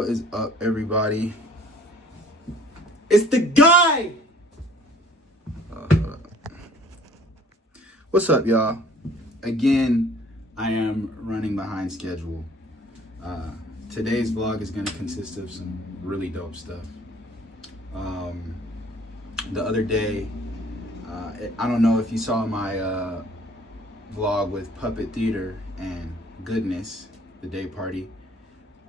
What is up, everybody? It's the guy! What's up, y'all? Again, I am running behind schedule. Today's vlog is going to consist of some really dope stuff. The other day, I don't know if you saw my vlog with Puppet Theater and Goodness, the day party.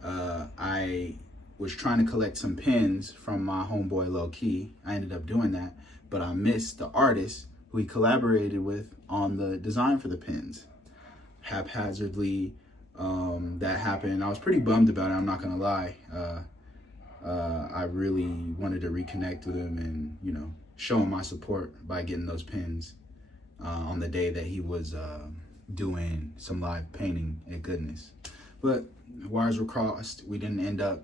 I was trying to collect some pins from my homeboy Low Key. I ended up doing that, but I missed the artist who he collaborated with on the design for the pins. Haphazardly, that happened. I was pretty bummed about it, I'm not gonna lie. I really wanted to reconnect with him and, you know, show him my support by getting those pins on the day that he was doing some live painting at Goodness. But wires were crossed. We didn't end up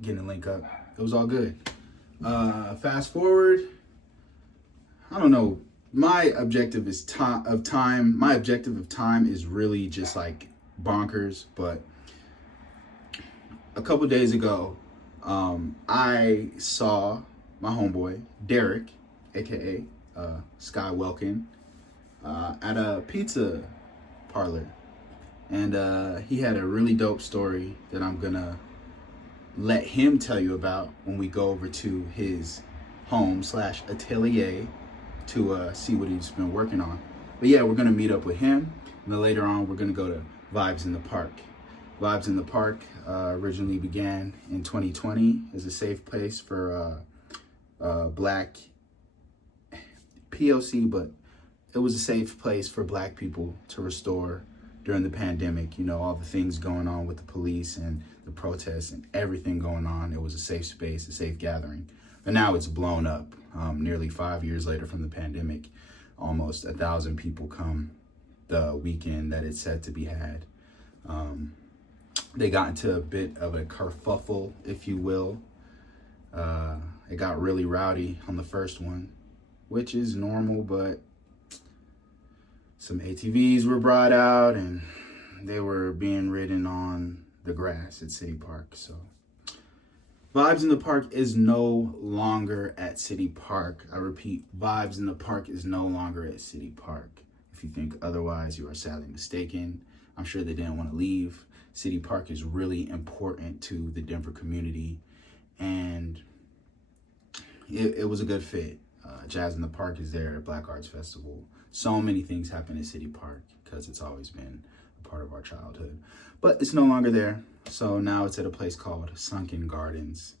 getting a link up. It was all good. Fast forward, I don't know. My objective is time. My objective of time is really just like bonkers. But a couple days ago, I saw my homeboy Derek, aka Sky Welkin, at a pizza parlor, and he had a really dope story that I'm gonna let him tell you about when we go over to his home/atelier to see what he's been working on. But yeah, we're gonna meet up with him, and then later on we're gonna go to Vibes in the Park. Vibes in the Park originally began in 2020 as a safe place for Black POC, but it was a safe place for Black people to restore during the pandemic. You know, all the things going on with the police and the protests and everything going on. It was a safe space, a safe gathering. But now it's blown up. Nearly 5 years later from the pandemic, almost 1,000 people come the weekend that it's set to be had. They got into a bit of a kerfuffle, if you will. It got really rowdy on the first one, which is normal, but some ATVs were brought out and they were being ridden on the grass at City Park. So Vibes in the Park is no longer at City Park. I repeat, Vibes in the Park is no longer at City Park. If you think otherwise, you are sadly mistaken. I'm sure they didn't want to leave. City Park is really important to the Denver community, and it was a good fit. Jazz in the Park is there, Black Arts Festival. So many things happen at City Park because it's always been a part of our childhood. But it's no longer there. So now it's at a place called Sunken Gardens.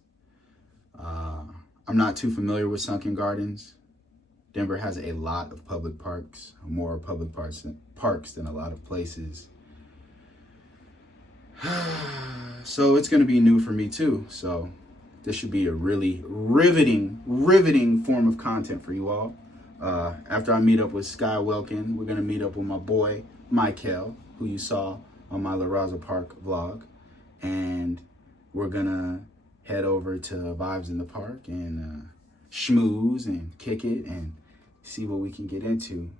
I'm not too familiar with Sunken Gardens. Denver has a lot of public parks, more public parks than a lot of places. So it's going to be new for me too. So this should be a really riveting form of content for you all. After I meet up with Sky Welkin, we're going to meet up with my boy, Michael, who you saw on my Larussell Park vlog. And we're going to head over to Vibes in the Park and schmooze and kick it and see what we can get into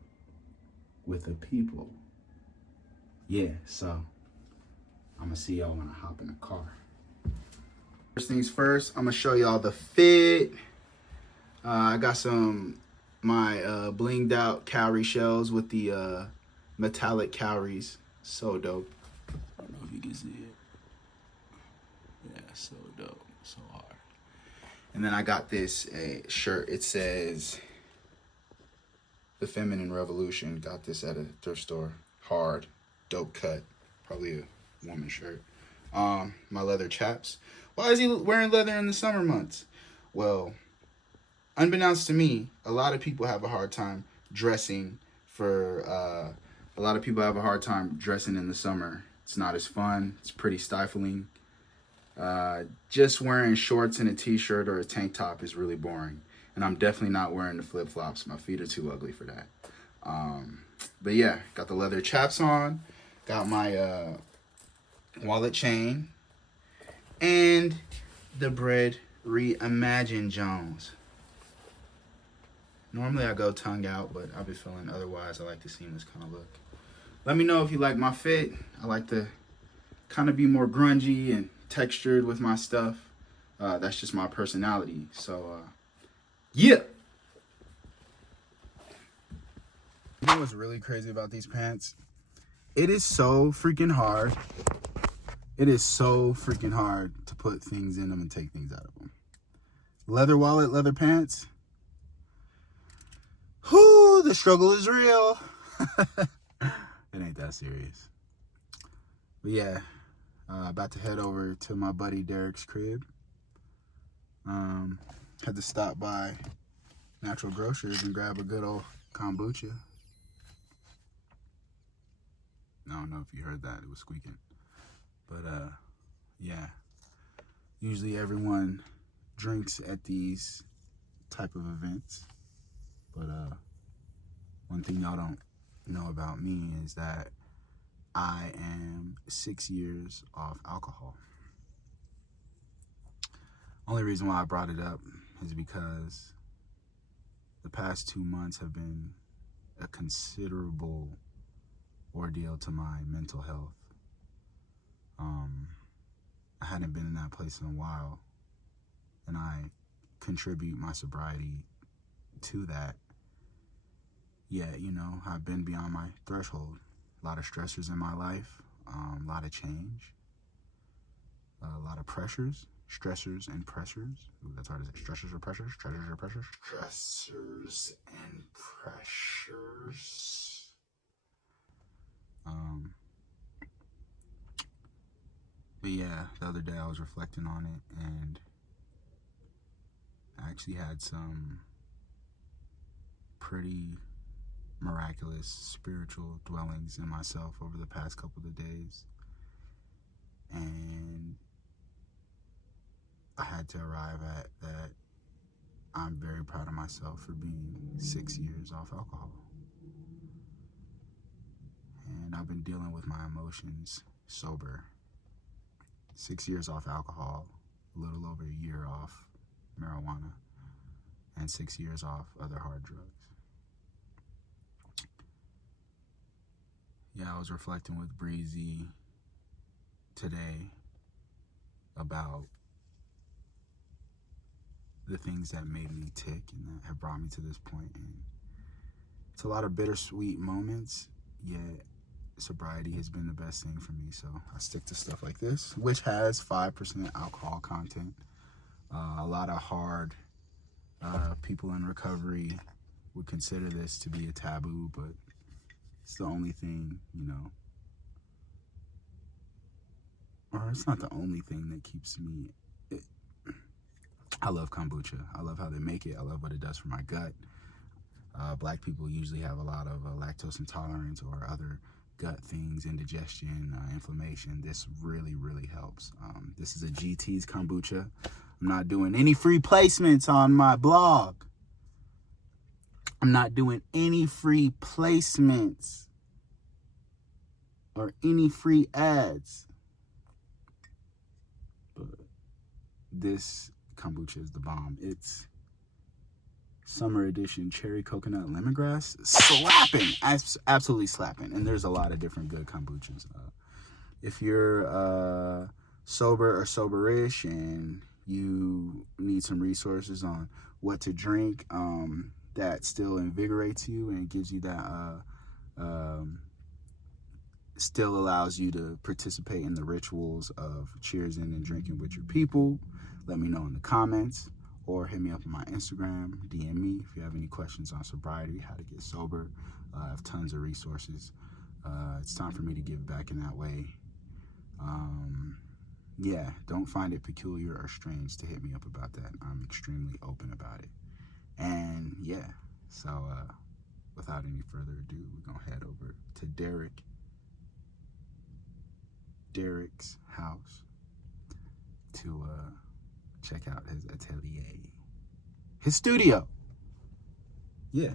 with the people. Yeah, so I'm going to see y'all when I hop in the car. First things first, I'm going to show y'all the fit. I got my blinged out cowrie shells with the metallic cowries. So dope. I don't know if you can see it. Yeah, so dope. So hard. And then I got this shirt. It says The Feminine Revolution. Got this at a thrift store. Hard. Dope cut. Probably a woman shirt. My leather chaps. Why is he wearing leather in the summer months? Well, unbeknownst to me, a lot of people have a hard time dressing in the summer. It's not as fun. It's pretty stifling. Just wearing shorts and a t-shirt or a tank top is really boring. And I'm definitely not wearing the flip-flops. My feet are too ugly for that. But yeah, got the leather chaps on. Got my wallet chain. And the bread Reimagine Jones. Normally I go tongue out, but I've been feeling otherwise. I like to see this kind of look. Let me know if you like my fit. I like to kind of be more grungy and textured with my stuff. That's just my personality. So, yeah. You know what's really crazy about these pants? It is so freaking hard. It is so freaking hard to put things in them and take things out of them. Leather wallet, leather pants. Whoo, the struggle is real. It ain't that serious. But yeah, about to head over to my buddy Derek's crib. Had to stop by Natural Grocers and grab a good old kombucha. I don't know if you heard that, it was squeaking. But yeah, usually everyone drinks at these type of events. But one thing y'all don't know about me is that I am 6 years off alcohol. Only reason why I brought it up is because the past 2 months have been a considerable ordeal to my mental health. I hadn't been in that place in a while, and I contribute my sobriety to that. Yeah, you know, I've been beyond my threshold. A lot of stressors in my life, a lot of change, a lot of pressures, stressors and pressures. Ooh, that's hard to say. Stressors or pressures? Treasures or pressures? Stressors and pressures. But yeah, the other day I was reflecting on it, and I actually had some pretty miraculous spiritual dwellings in myself over the past couple of days. And I had to arrive at that I'm very proud of myself for being 6 years off alcohol. And I've been dealing with my emotions sober. 6 years off alcohol, a little over a year off marijuana, and 6 years off other hard drugs. Yeah, I was reflecting with Breezy today about the things that made me tick and that have brought me to this point. And it's a lot of bittersweet moments, yet sobriety has been the best thing for me. So I stick to stuff like this, which has 5% alcohol content. A lot of hard people in recovery would consider this to be a taboo, but it's the only thing, you know, or it's not the only thing that keeps me. I love kombucha. I love how they make it. I love what it does for my gut. Black people usually have a lot of lactose intolerance or other gut things, indigestion, inflammation. This really, really helps. This is a GT's kombucha. I'm not doing any free placements on my blog. I'm not doing any free placements or any free ads. But this kombucha is the bomb. It's summer edition cherry coconut lemongrass. Slapping. Absolutely slapping. And there's a lot of different good kombuchas. If you're sober or soberish and you need some resources on what to drink that still invigorates you and gives you that still allows you to participate in the rituals of cheersing and drinking with your people, let me know in the comments or hit me up on my Instagram, DM me if you have any questions on sobriety, how to get sober. I have tons of resources. It's time for me to give back in that way. Yeah, don't find it peculiar or strange to hit me up about that. I'm extremely open about it. And yeah, so without any further ado, we're gonna head over to Derek's house to check out his atelier, his studio. Yeah,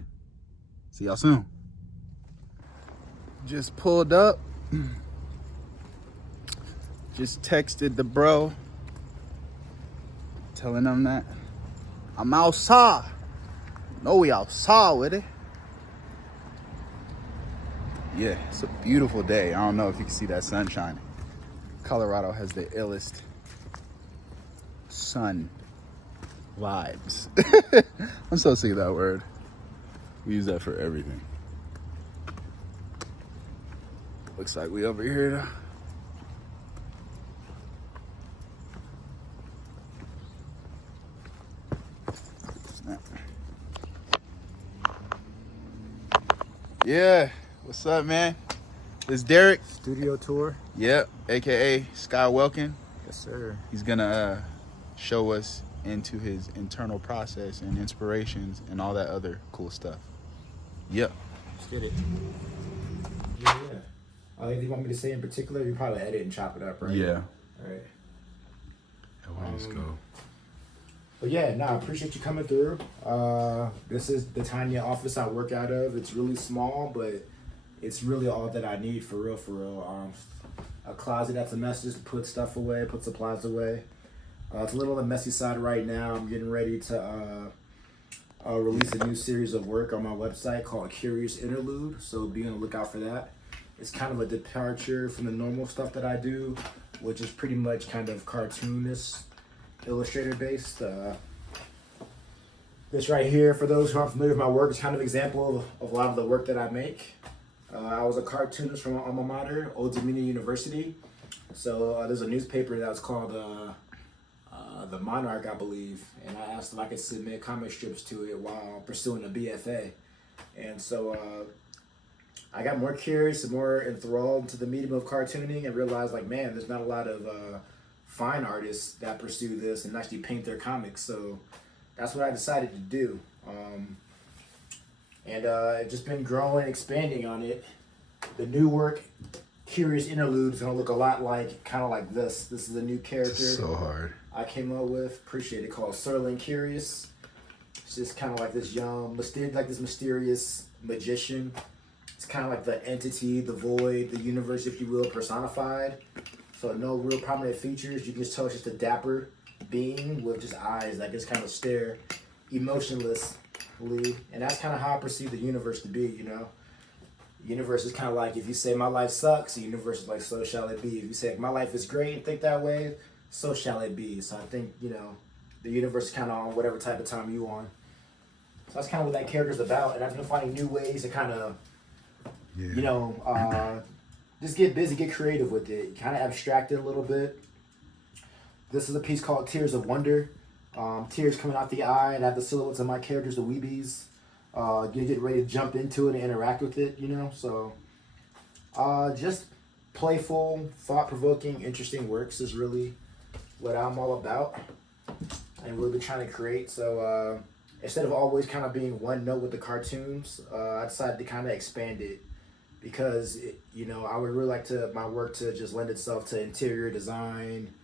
see y'all soon. Just pulled up, just texted the bro, telling him that I'm outside. No, we outside with it. Yeah, it's a beautiful day. I don't know if you can see that sun shining. Colorado has the illest Son. Vibes. I'm so sick of that word. We use that for everything. Looks like we over here. Yeah, what's up, man? It's Derek. Studio tour. Yep, aka Sky Welkin. Yes, sir. He's gonna show us into his internal process and inspirations and all that other cool stuff. Yep. Let's get it. Yeah. Anything you want me to say in particular? You probably edit and chop it up, right? Yeah. All right. Let's go. But yeah, I appreciate you coming through. This is the tiny office I work out of. It's really small, but it's really all that I need for real. A closet that's a mess just to put stuff away, put supplies away. It's a little on the messy side right now. I'm getting ready to release a new series of work on my website called Curious Interlude, so be on the lookout for that. It's kind of a departure from the normal stuff that I do, which is pretty much kind of cartoonist, illustrator based. This right here, for those who aren't familiar with my work, is kind of an example of a lot of the work that I make. I was a cartoonist from my alma mater, Old Dominion University. So there's a newspaper that was called The Monarch, I believe, and I asked if I could submit comic strips to it while pursuing a BFA. And so I got more curious and more enthralled into the medium of cartooning and realized, like, man, there's not a lot of fine artists that pursue this and actually paint their comics. So that's what I decided to do. And I've just been growing, expanding on it. The new work, Curious Interlude, is gonna look a lot like, kind of like this. This is a new character. So hard. I came up with, appreciate it, called Sterling Curious. It's just kind of like this mysterious magician. It's kind of like the entity, the void, the universe, if you will, personified. So no real prominent features. You can just tell it's just a dapper being with just eyes that just kind of stare emotionlessly. And that's kind of how I perceive the universe to be, you know? The universe is kind of like, if you say my life sucks, the universe is like, so shall it be. If you say my life is great and think that way, so shall it be. So I think, you know, the universe is kind of on whatever type of time you on. So that's kind of what that character's about. And I've been finding new ways to kind of, you know, just get busy, get creative with it. Kind of abstract it a little bit. This is a piece called Tears of Wonder. Tears coming out the eye, and I have the silhouettes of my characters, the Weebies. Get ready to jump into it and interact with it, you know? So, just playful, thought-provoking, interesting works is really what I'm all about and what we've been trying to create. So, instead of always kind of being one note with the cartoons, I decided to kind of expand it because, you know, I would really like my work to just lend itself to interior design.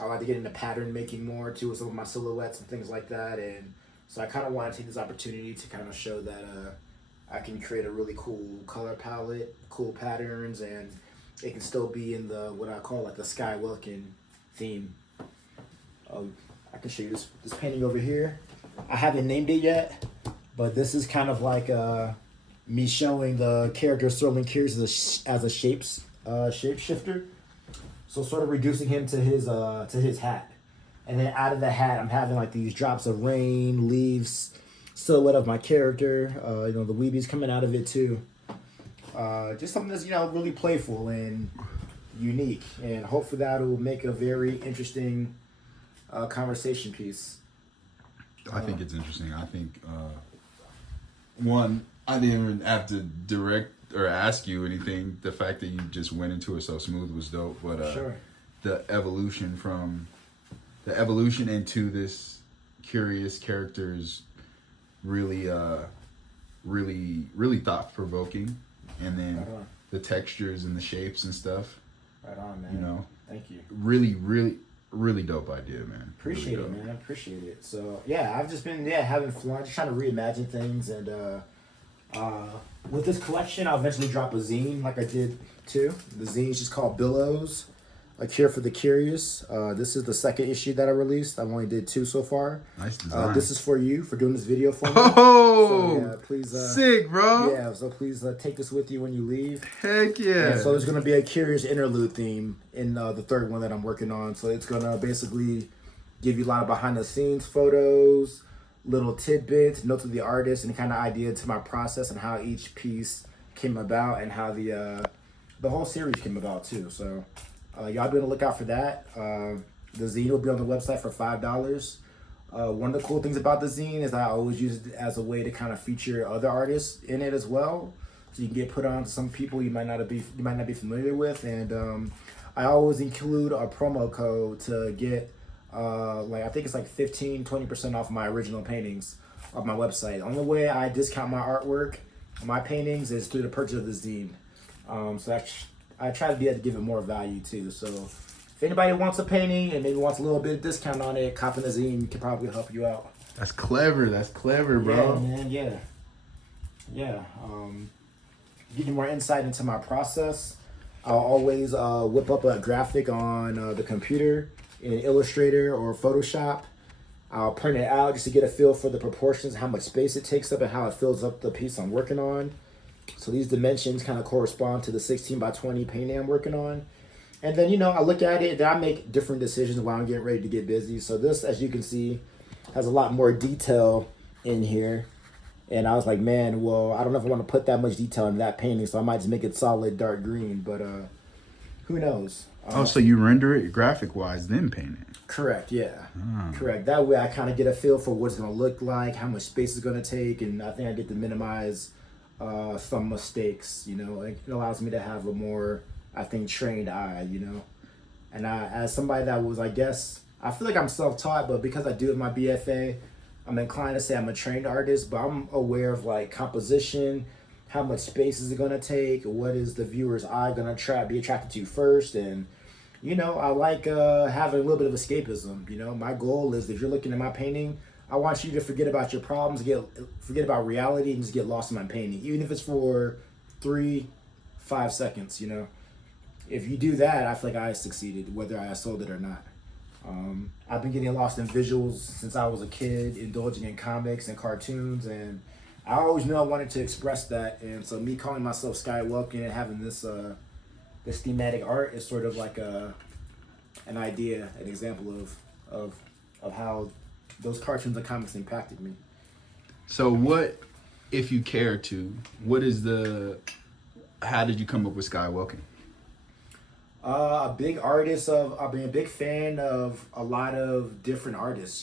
I like to get into pattern making more too with some of my silhouettes and things like that, and so I kind of want to take this opportunity to kind of show that I can create a really cool color palette, cool patterns, and it can still be in the what I call like the Sky Welkin theme. I can show you this painting over here. I haven't named it yet, but this is kind of like me showing the character Sterling Curious as a shapeshifter. So sort of reducing him to his hat. And then out of the hat, I'm having like these drops of rain, leaves, silhouette of my character. You know, the Weebies coming out of it too. Just something that's, you know, really playful and unique. And hopefully that'll make a very interesting conversation piece. I think it's interesting. I think, one, I didn't even have to direct or ask you anything. The fact that you just went into it so smooth was dope. But Sure. the evolution into this curious characters really thought provoking, and then Right on. the textures and the shapes and stuff. Right on, man. You know, Thank you. Really dope idea, man. Appreciate really it, man. Appreciate it. So yeah, I've just been having fun, just trying to reimagine things, and with this collection, I'll eventually drop a zine like I did too. The zine is just called Billows, A Cure for the Curious. This is the second issue that I released. I've only did 2 so far. Nice design. This is for you for doing this video for me. Oh, so, yeah, please, sick, bro. Yeah, so please take this with you when you leave. Heck yeah. And so there's gonna be a Curious Interlude theme in the third one that I'm working on. So it's gonna basically give you a lot of behind the scenes photos, little tidbits, notes of the artist, and kind of idea to my process and how each piece came about and how the whole series came about too. So y'all be on the lookout for that. The zine will be on the website for $5. One of the cool things about the zine is I always use it as a way to kind of feature other artists in it as well, so you can get put on to some people you might not be familiar with, and I always include a promo code to get I think it's like 15-20% off my original paintings on my website. The only way I discount my artwork, my paintings, is through the purchase of the zine. So I try to be able to give it more value too. So if anybody wants a painting and maybe wants a little bit of discount on it, copping the zine can probably help you out. That's clever, bro. Yeah, man, yeah. Give you more insight into my process. I'll always whip up a graphic on the computer in Illustrator or Photoshop. I'll print it out just to get a feel for the proportions, how much space it takes up, and how it fills up the piece I'm working on. So these dimensions kind of correspond to the 16 by 20 painting I'm working on. And then, I look at it, then I make different decisions while I'm getting ready to get busy. So this, as you can see, has a lot more detail in here. And I was like, man, well, I don't know if I want to put that much detail in that painting, so I might just make it solid dark green, but who knows? So you render it graphic-wise, then paint it? Correct, yeah. Correct. That way I kind of get a feel for what it's going to look like, how much space it's going to take, and I think I get to minimize some mistakes, It allows me to have a more, I think, trained eye, And as somebody that was, I guess, I feel like I'm self-taught, but because I do have my BFA, I'm inclined to say I'm a trained artist, but I'm aware of composition, how much space is it going to take, what is the viewer's eye going to be attracted to first, and I like having a little bit of escapism. My goal is, if you're looking at my painting, I want you to forget about your problems, forget about reality, and just get lost in my painting, even if it's for 3-5 seconds. If you do that, I feel like I succeeded, whether I sold it or not. I've been getting lost in visuals since I was a kid, indulging in comics and cartoons, and I always knew I wanted to express that. And so me calling myself Sky Welkin and having this thematic art is sort of like an idea, an example of how those cartoons and comics impacted me. So what, if you care to, how did you come up with Sky Welkin? A big fan of a lot of different artists,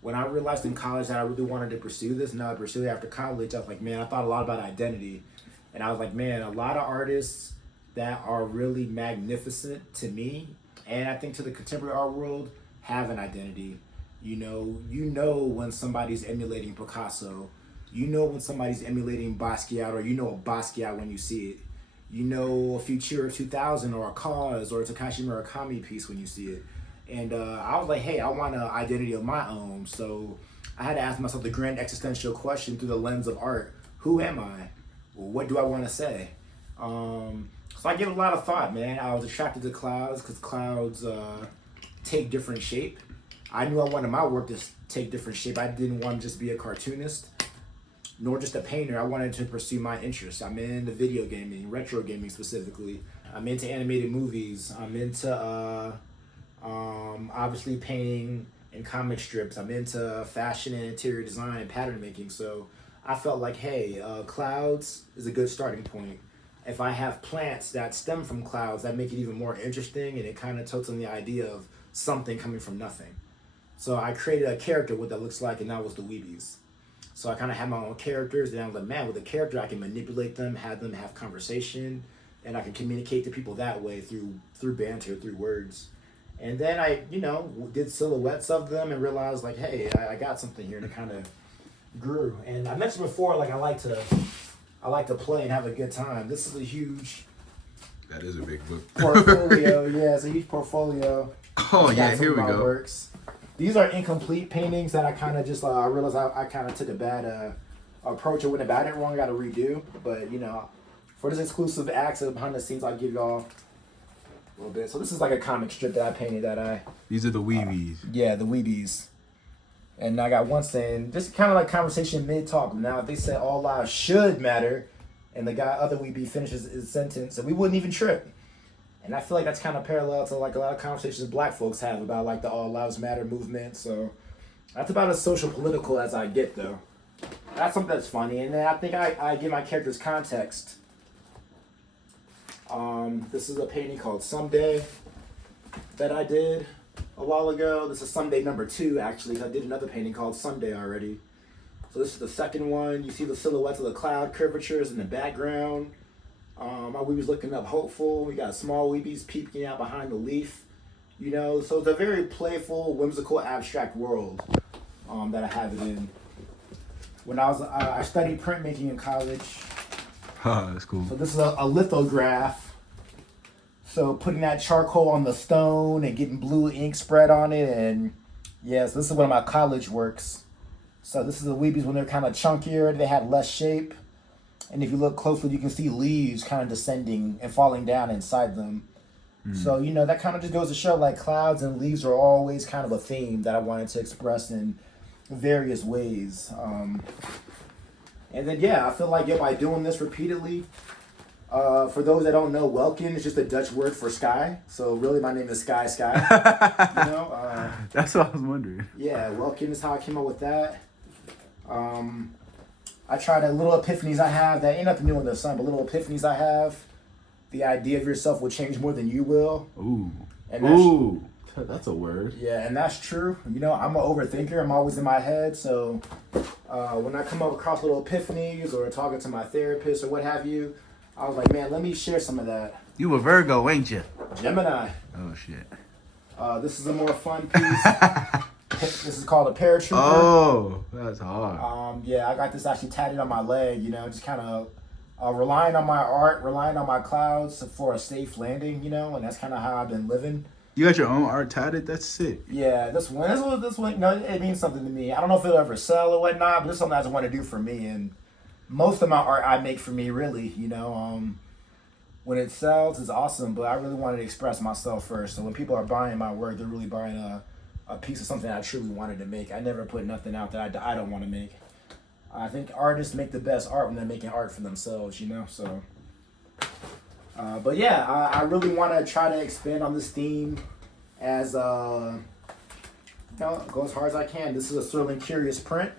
When I realized in college that I really wanted to pursue this, and I pursued it after college, I was like, man, I thought a lot about identity. And I was like, man, a lot of artists that are really magnificent to me, and I think to the contemporary art world, have an identity. You know when somebody's emulating Picasso. You know when somebody's emulating Basquiat, or you know a Basquiat when you see it. You know a Futura 2000 or a Cause or a Takashi Murakami piece when you see it. And I was like, hey, I want an identity of my own. So I had to ask myself the grand existential question through the lens of art. Who am I? Well, what do I want to say? So I give it a lot of thought, man. I was attracted to clouds because clouds take different shape. I knew I wanted my work to take different shape. I didn't want to just be a cartoonist, nor just a painter. I wanted to pursue my interests. I'm into video gaming, retro gaming specifically. I'm into animated movies. I'm into obviously painting and comic strips. I'm into fashion and interior design and pattern making. So I felt like, hey, clouds is a good starting point. If I have plants that stem from clouds, that make it even more interesting, and it kind of totes on the idea of something coming from nothing. So I created a character, what that looks like, and that was the Weebies. So I kind of had my own characters, and I was like, man, with a character, I can manipulate them have conversation, and I can communicate to people that way through banter, through words. And then I, did silhouettes of them and realized, like, hey, I got something here, and it kind of grew. And I mentioned before, like, I like to play and have a good time. This is a huge... That is a big book. Portfolio, yeah, it's a huge portfolio. Oh, yeah, here we go. Works. These are incomplete paintings that I kind of just, I realized I kind of took a bad approach. I went about it wrong, I got to redo. But, for this exclusive access behind the scenes, I'll give y'all a little bit. So this is like a comic strip that I painted These are the Weebies. Yeah, the Weebies. And I got one saying, just kind of like conversation mid-talk. Now, if they said all lives should matter, and the other Weebie finishes his sentence, and we wouldn't even trip. And I feel like that's kind of parallel to like a lot of conversations Black folks have about like the All Lives Matter movement. So that's about as social political as I get, though. That's something that's funny. And then I think I give my characters context. This is a painting called Someday that I did a while ago. This is Someday number 2, actually. I did another painting called Someday already. So this is the second one. You see the silhouettes of the cloud curvatures in the background. My weebies looking up hopeful. We got small weebies peeking out behind the leaf. You know, so it's a very playful, whimsical, abstract world that I have it in. When I studied printmaking in college. Oh, that's cool. So this is a lithograph. So putting that charcoal on the stone and getting blue ink spread on it, and yes, this is one of my college works. So this is the weebies when they're kind of chunkier, they had less shape. And if you look closely, you can see leaves kind of descending and falling down inside them. So, you know, that kind of just goes to show like clouds and leaves are always kind of a theme that I wanted to express in various ways. And then, yeah, I feel like by doing this repeatedly, for those that don't know, Welkin is just a Dutch word for sky. So really my name is Sky. You know? That's what I was wondering. Yeah, Welkin is how I came up with that. I try to little epiphanies I have that ain't nothing new under the sun, but little epiphanies I have. The idea of yourself will change more than you will. Ooh. And That's a word. Yeah, and that's true. You know, I'm an overthinker. I'm always in my head. So when I come up across little epiphanies or talking to my therapist or what have you, I was like, man, let me share some of that. You a Virgo, ain't you? Gemini. Oh, shit. This is a more fun piece. This is called a paratrooper. Oh, that's hard. Yeah, I got this actually tatted on my leg, you know, just kind of relying on my art, relying on my clouds for a safe landing, you know, and that's kind of how I've been living. You got your own art tatted? That's sick. Yeah, this one, you know, it means something to me. I don't know if it'll ever sell or whatnot, but it's something I just want to do for me. And most of my art I make for me, really, you know. When it sells, it's awesome, but I really wanted to express myself first. So when people are buying my work, they're really buying a piece of something I truly wanted to make. I never put nothing out that I don't want to make. I think artists make the best art when they're making art for themselves, you know. So, but yeah, I really want to try to expand on this theme as you know, go as hard as I can. This is a Sterling Curious print.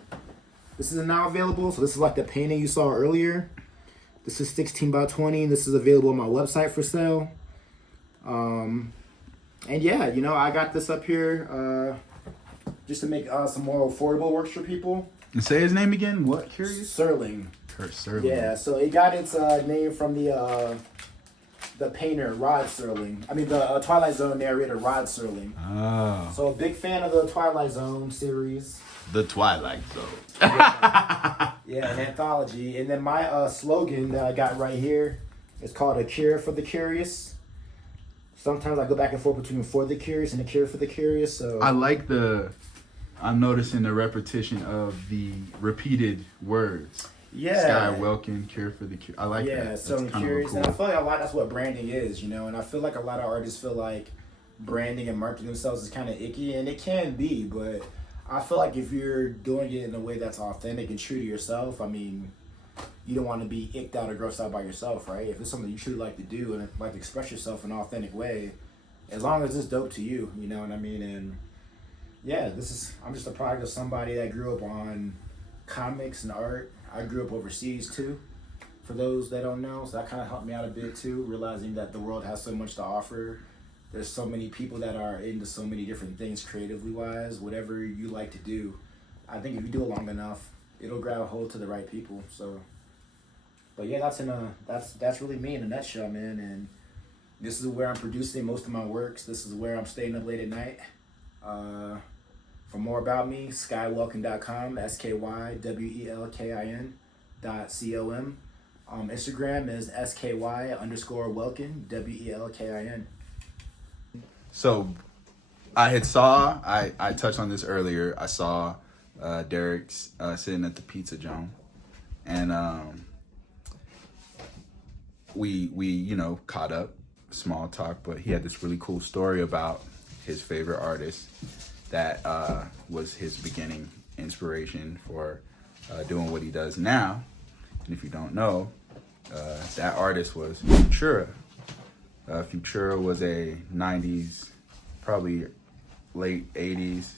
This is now available. So this is like the painting you saw earlier. This is 16 by 20. This is available on my website for sale. And yeah, you know, I got this up here just to make some more affordable works for people. And say his name again. What? Curious? Sterling. Sterling. Yeah, so it got its name from the painter Rod Serling. I mean, the Twilight Zone narrator Rod Serling. Oh. So a big fan of the Twilight Zone series. The Twilight Zone. Yeah, an anthology. And then my slogan that I got right here is called A Cure for the Curious. Sometimes I go back and forth between For the Curious and A Cure for the Curious. So I like I'm noticing the repetition of the repeated words. yeah, Sky, Welkin, Cure for the Cure. I like that. yeah, so I'm curious, cool. and I feel like a lot. That's what branding is, you know. And I feel like a lot of artists feel like branding and marketing themselves is kind of icky, and it can be. But I feel like if you're doing it in a way that's authentic and true to yourself, I mean, you don't want to be icked out or grossed out by yourself, right? If it's something you truly like to do and like to express yourself in an authentic way, as long as it's dope to you, you know what I mean? And yeah, I'm just a product of somebody that grew up on comics and art. I grew up overseas too, for those that don't know. So that kind of helped me out a bit too, realizing that the world has so much to offer. There's so many people that are into so many different things creatively wise, whatever you like to do. I think if you do it long enough, it'll grab a hold to the right people. So, but yeah, that's really me in a nutshell, man. And this is where I'm producing most of my works. This is where I'm staying up late at night. For more about me, skywelkin.com, SKYWELKIN.com. Instagram is SKY_Welkin, WELKIN. So I touched on this earlier. I saw Derek's sitting at the pizza joint, and we you know, caught up, small talk, but he had this really cool story about his favorite artist that was his beginning inspiration for doing what he does now. And if you don't know, that artist was Shura. Futura was a 90s, probably late 80s.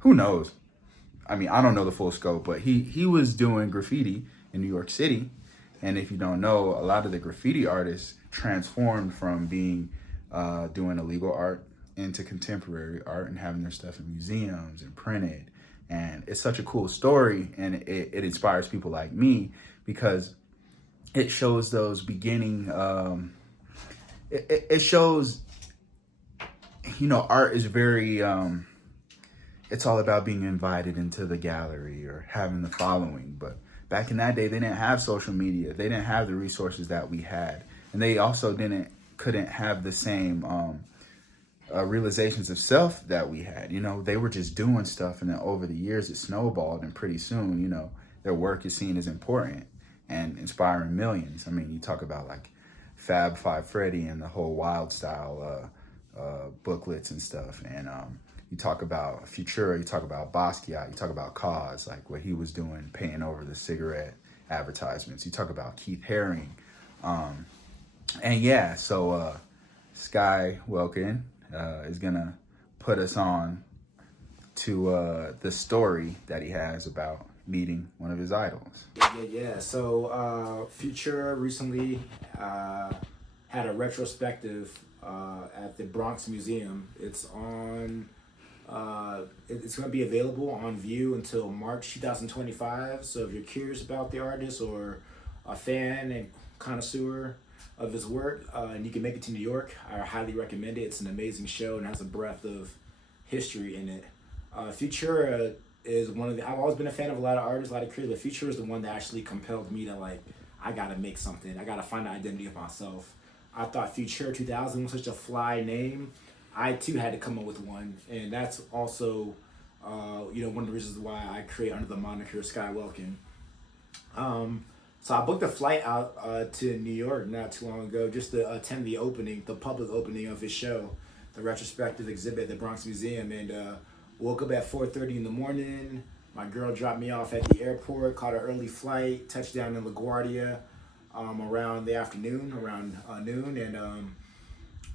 Who knows? I mean, I don't know the full scope, but he was doing graffiti in New York City. And if you don't know, a lot of the graffiti artists transformed from being doing illegal art into contemporary art and having their stuff in museums and printed. And it's such a cool story, and it inspires people like me because it shows those beginning, it shows, art is very, it's all about being invited into the gallery or having the following. But back in that day, they didn't have social media. They didn't have the resources that we had. And they also couldn't have the same realizations of self that we had. They were just doing stuff, and then over the years it snowballed, and pretty soon, their work is seen as important and inspiring millions. I mean, you talk about like Fab Five Freddy and the whole Wild Style booklets and stuff, and you talk about Futura, you talk about Basquiat, you talk about Cause, like what he was doing, paying over the cigarette advertisements. You talk about Keith Haring, and yeah, so Sky Welkin is gonna put us on to the story that he has about meeting one of his idols. Yeah. So Futura recently had a retrospective at the Bronx Museum. It's on. It's going to be available on view until March 2025. So if you're curious about the artist or a fan and connoisseur of his work, and you can make it to New York, I highly recommend it. It's an amazing show and has a breadth of history in it. Futura is I've always been a fan of a lot of artists, a lot of creators. But Futura is the one that actually compelled me to I gotta make something. I gotta find the identity of myself. I thought Futura 2000 was such a fly name. I too had to come up with one, and that's also, one of the reasons why I create under the moniker Sky Welkin. So I booked a flight out to New York not too long ago just to attend the public opening of his show, the retrospective exhibit at the Bronx Museum, and woke up at 4:30 in the morning. My girl dropped me off at the airport, caught an early flight, touched down in LaGuardia around the afternoon, around noon, and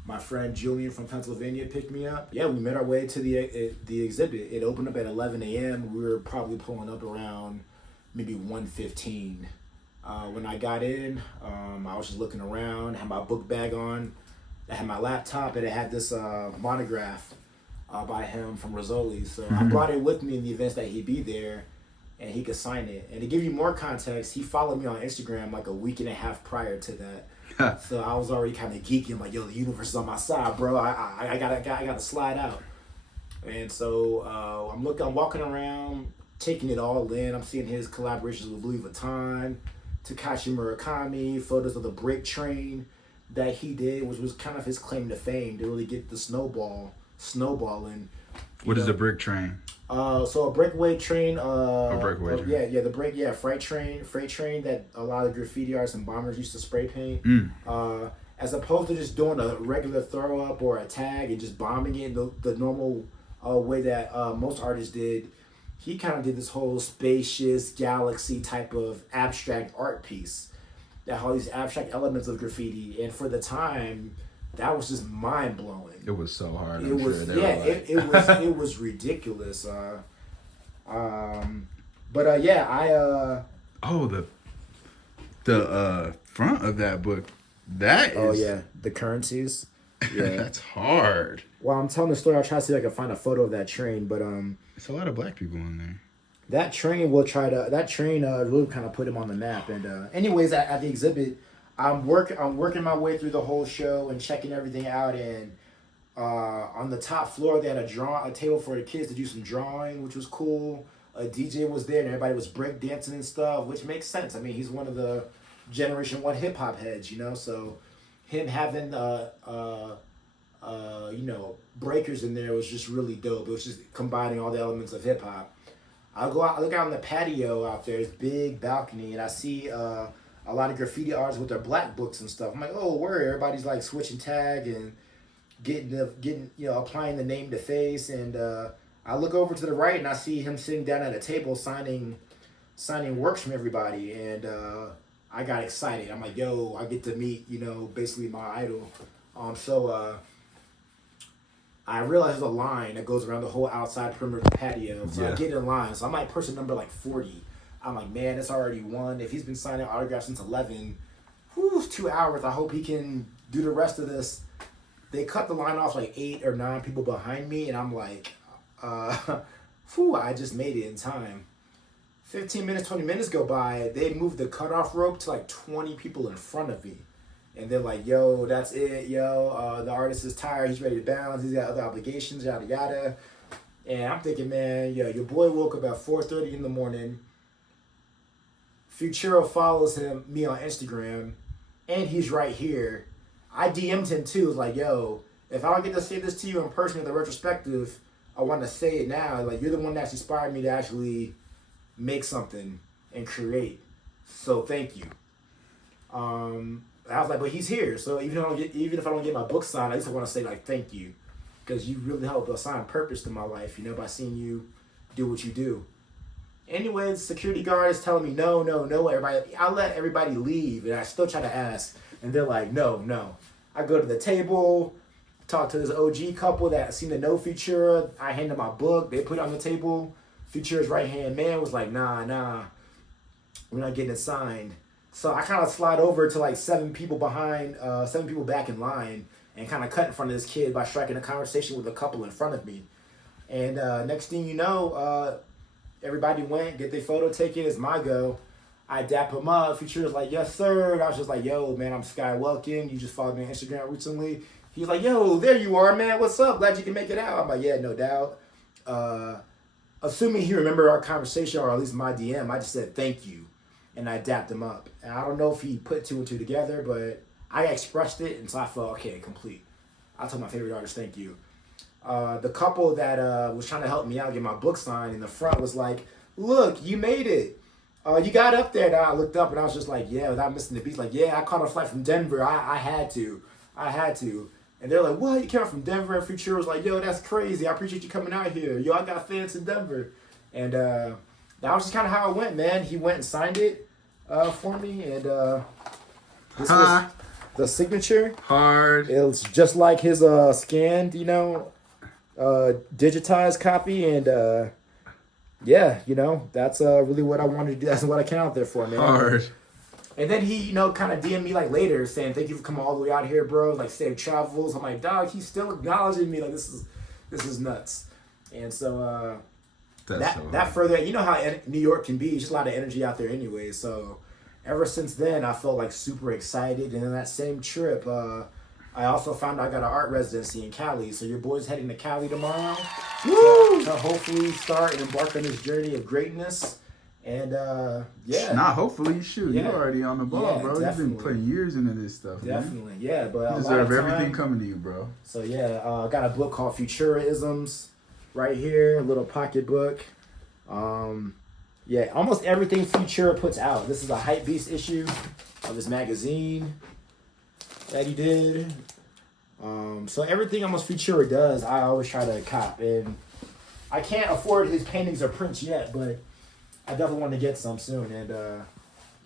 my friend Julian from Pennsylvania picked me up. Yeah, we made our way to the exhibit. It opened up at 11 a.m. We were probably pulling up around maybe 1:15. When I got in, I was just looking around, had my book bag on, I had my laptop, and it had this monograph by him from Rizzoli. So I brought it with me in the events that he'd be there and he could sign it. And to give you more context, he followed me on Instagram like a week and a half prior to that. So I was already kind of geeking. I'm like, yo, the universe is on my side, bro. I gotta slide out. And so I'm walking around, taking it all in. I'm seeing his collaborations with Louis Vuitton, Takashi Murakami, photos of the break train that he did, which was kind of his claim to fame to really get the snowballing. What is a brick train? So a breakaway train. Train. Yeah, freight train that a lot of graffiti artists and bombers used to spray paint. As opposed to just doing a regular throw up or a tag and just bombing it the normal way that most artists did. He kind of did this whole spacious galaxy type of abstract art piece that had all these abstract elements of graffiti, and for the time, that was just mind blowing. It was so hard. It was ridiculous. The front of that book, that is. Oh yeah, the currencies. Yeah, that's hard. While I'm telling the story, I'll try to see if I can find a photo of that train. But it's a lot of black people in there. That train really kind of put him on the map. And anyways, at the exhibit, I'm working my way through the whole show and checking everything out. And on the top floor, they had a table for the kids to do some drawing, which was cool. A DJ was there, and everybody was break dancing and stuff, which makes sense. I mean, he's one of the Generation 1 hip hop heads, so him having breakers in there was just really dope. It was just combining all the elements of hip hop. I look out on the patio out there, this big balcony, and I see a lot of graffiti artists with their black books and stuff. I'm like, oh, word! Everybody's like switching tag and getting applying the name to face. And I look over to the right and I see him sitting down at a table signing works from everybody. And I got excited. I'm like, yo, I get to meet basically my idol I realize there's a line that goes around the whole outside perimeter of the patio. So I get in line. So I'm like person number like 40. I'm like, man, it's already one. If he's been signing autographs since 11, whew, 2 hours. I hope he can do the rest of this. They cut the line off like 8 or 9 people behind me, and I'm like, whew, I just made it in time. 15 minutes, 20 minutes go by. They moved the cutoff rope to like 20 people in front of me. And they're like, yo, that's it, yo. The artist is tired. He's ready to bounce. He's got other obligations, yada, yada. And I'm thinking, man, yo, your boy woke up at 4:30 in the morning. Futuro follows me on Instagram, and he's right here. I DM'd him too. Like, yo, if I don't get to say this to you in person at the retrospective, I want to say it now. Like, you're the one that's inspired me to actually make something and create. So thank you. I was like, but he's here. So even if I don't get my book signed, I just want to say like thank you, because you really helped assign purpose to my life. By seeing you do what you do. Anyway, the security guard is telling me no, everybody. I let everybody leave, and I still try to ask, and they're like, no. I go to the table, talk to this OG couple that seen the No Futura. I hand them my book. They put it on the table. Futura's right hand man was like, nah, we're not getting it signed. So I kind of slide over to like 7 people back in line, and kind of cut in front of this kid by striking a conversation with a couple in front of me. And next thing you know, everybody went, get their photo taken. It's my go. I dap him up. Futura's like, yes, sir. And I was just like, yo, man, I'm Sky Welkin. You just followed me on Instagram recently. He's like, yo, there you are, man. What's up? Glad you can make it out. I'm like, yeah, no doubt. Assuming he remembered our conversation, or at least my DM, I just said thank you. And I dapped him up. And I don't know if he put 2 and 2 together, but I expressed it, and so I felt, okay, complete. I told my favorite artist, thank you. The couple that was trying to help me out get my book signed in the front was like, look, you made it. You got up there. And I looked up, and I was just like, yeah, without missing the beat. Like, yeah, I caught a flight from Denver. I had to. And they're like, what? You came from Denver? And Futura was like, yo, that's crazy. I appreciate you coming out here. Yo, I got fans in Denver. And that was just kind of how it went, man. He went and signed it for me, and this was the signature. Hard. It was just like his scanned, digitized copy, and yeah, that's really what I wanted to do. That's what I came out there for, man. Hard. And then he, kind of DM'd me like later saying, thank you for coming all the way out here, bro. Like, safe travels. I'm like, dog, he's still acknowledging me. Like, this is nuts. And so that further, how New York can be. Just a lot of energy out there anyway. So ever since then, I felt like super excited. And then that same trip, I also found out I got an art residency in Cali. So your boy's heading to Cali tomorrow to hopefully start and embark on this journey of greatness. And yeah. Nah, hopefully, shoot. Yeah. You're already on the ball, Yeah, bro. definitely. You've been putting years into this stuff, Definitely, man. yeah. But You deserve everything coming to you, bro. So yeah, I got a book called Futurisms right here, a little pocket book. Yeah, almost everything Futura puts out. This is a Hype Beast issue of his magazine that he did. So everything almost Futura does, I always try to cop. And I can't afford his paintings or prints yet, but I definitely want to get some soon. And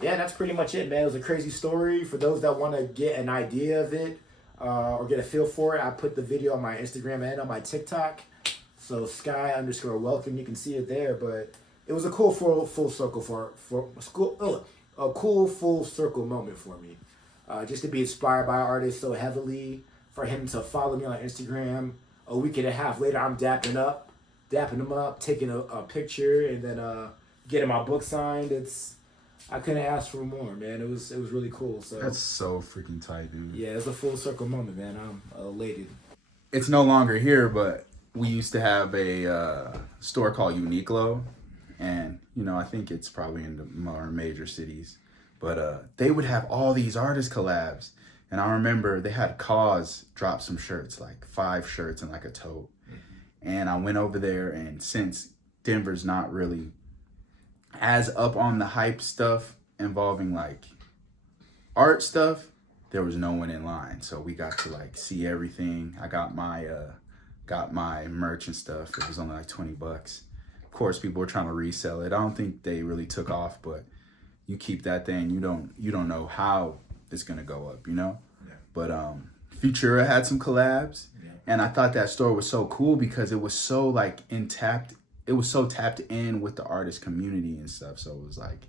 yeah, that's pretty much it, man. It was a crazy story. For those that want to get an idea of it or get a feel for it, I put the video on my Instagram and on my TikTok. So Sky_Welkin, you can see it there. But it was a cool full circle a cool full circle moment for me. Just to be inspired by artists so heavily, for him to follow me on Instagram. A week and a half later, I'm dapping him up, taking a picture, and then getting my book signed. I couldn't ask for more, man. It was really cool. So That's so freaking tight, dude. yeah, it's a full circle moment, man. I'm elated. It's no longer here, but we used to have a store called Uniqlo, and I think it's probably in the more major cities, but they would have all these artist collabs. And I remember they had Cause drop some shirts, like 5 shirts and like a tote. And I went over there, and since Denver's not really as up on the hype stuff involving like art stuff, there was no one in line. So we got to like see everything. I got my merch and stuff. It was only like $20. Of course, people were trying to resell it. I don't think they really took off, but you keep that thing, you don't know how it's gonna go up, Yeah. But Futura had some collabs, Yeah. and I thought that store was so cool because it was so like it was so tapped in with the artist community and stuff. So it was like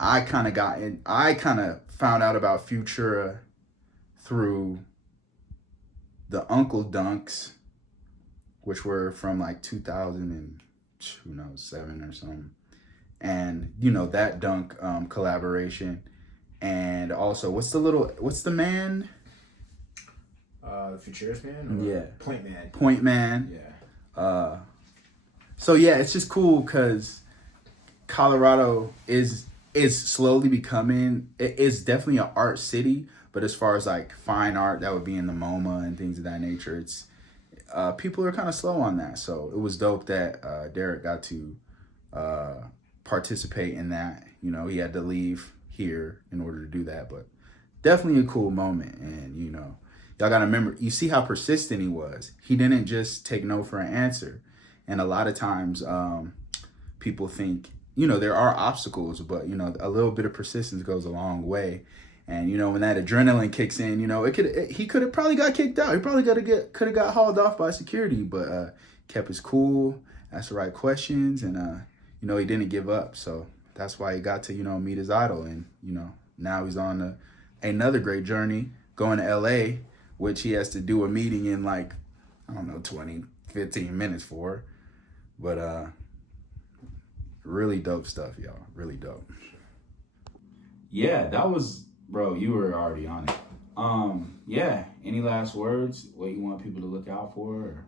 I kind of found out about Futura through the Uncle Dunks, which were from like 2000 and who knows 7 or something, and you know that Dunk collaboration, and also what's the man? The Futurist Man? Or Yeah. Point Man. Point Man. Yeah. So yeah, it's just cool because Colorado is slowly becoming. It's definitely an art city, but as far as like fine art, that would be in the MoMA and things of that nature. It's people are kind of slow on that. So it was dope that Derek got to participate in that. You know, he had to leave here in order to do that, but definitely a cool moment. And you know, y'all gotta remember, you see how persistent he was. He didn't just take no for an answer. And a lot of times people think, you know, there are obstacles, but you know, a little bit of persistence goes a long way. And you know, when that adrenaline kicks in, you know, he could have probably got kicked out. He probably could have got hauled off by security, but kept his cool, asked the right questions, and you know, he didn't give up. So that's why he got to, you know, meet his idol, and you know, now he's on another great journey going to LA, which he has to do a meeting in like, I don't know, 20, 15 minutes for. But really dope stuff, y'all. Really dope. Yeah, that was, bro, you were already on it. Yeah, any last words? What you want people to look out for?